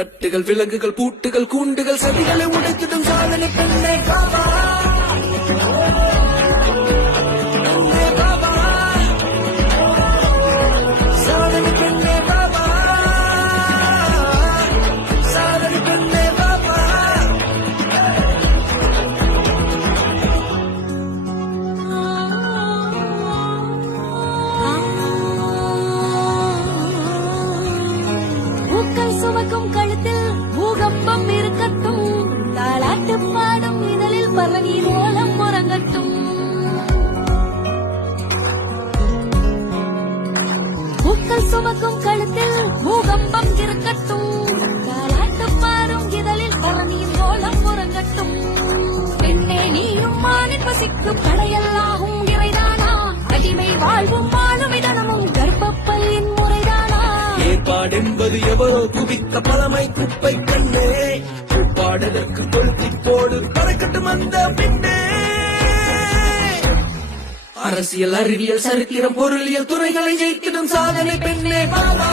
கட்டுகள் விலங்குகள் பூட்டுகள் கூண்டுகள் சதிகளை உடைத்திடும் சாதனை பெண்ணே பாபா சாதனை பெண்ணே பாபா சாதனை பெண்ணே பாபா பூக்கள் சுமக்கும் கழுத்தில் பூகம்பம் இருக்கட்டும் தாலாட்டு பாடும் இதழில் பறநீர் ஓலம் உறங்கட்டும் பூக்கள் சுமக்கும் கழுத்தில் பூகம்பம் இருக்கட்டும் தாலாட்டு பாடும் இதழில் பறநீர் ஓலம் உறங்கட்டும் பெண்ணே நீயும் மானின் பசிக்கும் கடையல்லாகும் இறைதானா அடிமை வாழ்வும் மாலுமை தனமும் கர்ப்பப்பையின் முறைதானா ஏற்பாடென்பது எவரோ குவித்த பழமை குப்பை கண்ணே உப்பாடதற்கு கொளுத்தி போடு பறக்கட்டும் அந்த பெண்ணே அரசியல் அறிவியல் சரித்திரம் பொருளியல் துறைகளை ஜெயித்திடும் சாதனை பெண்ணே பாபா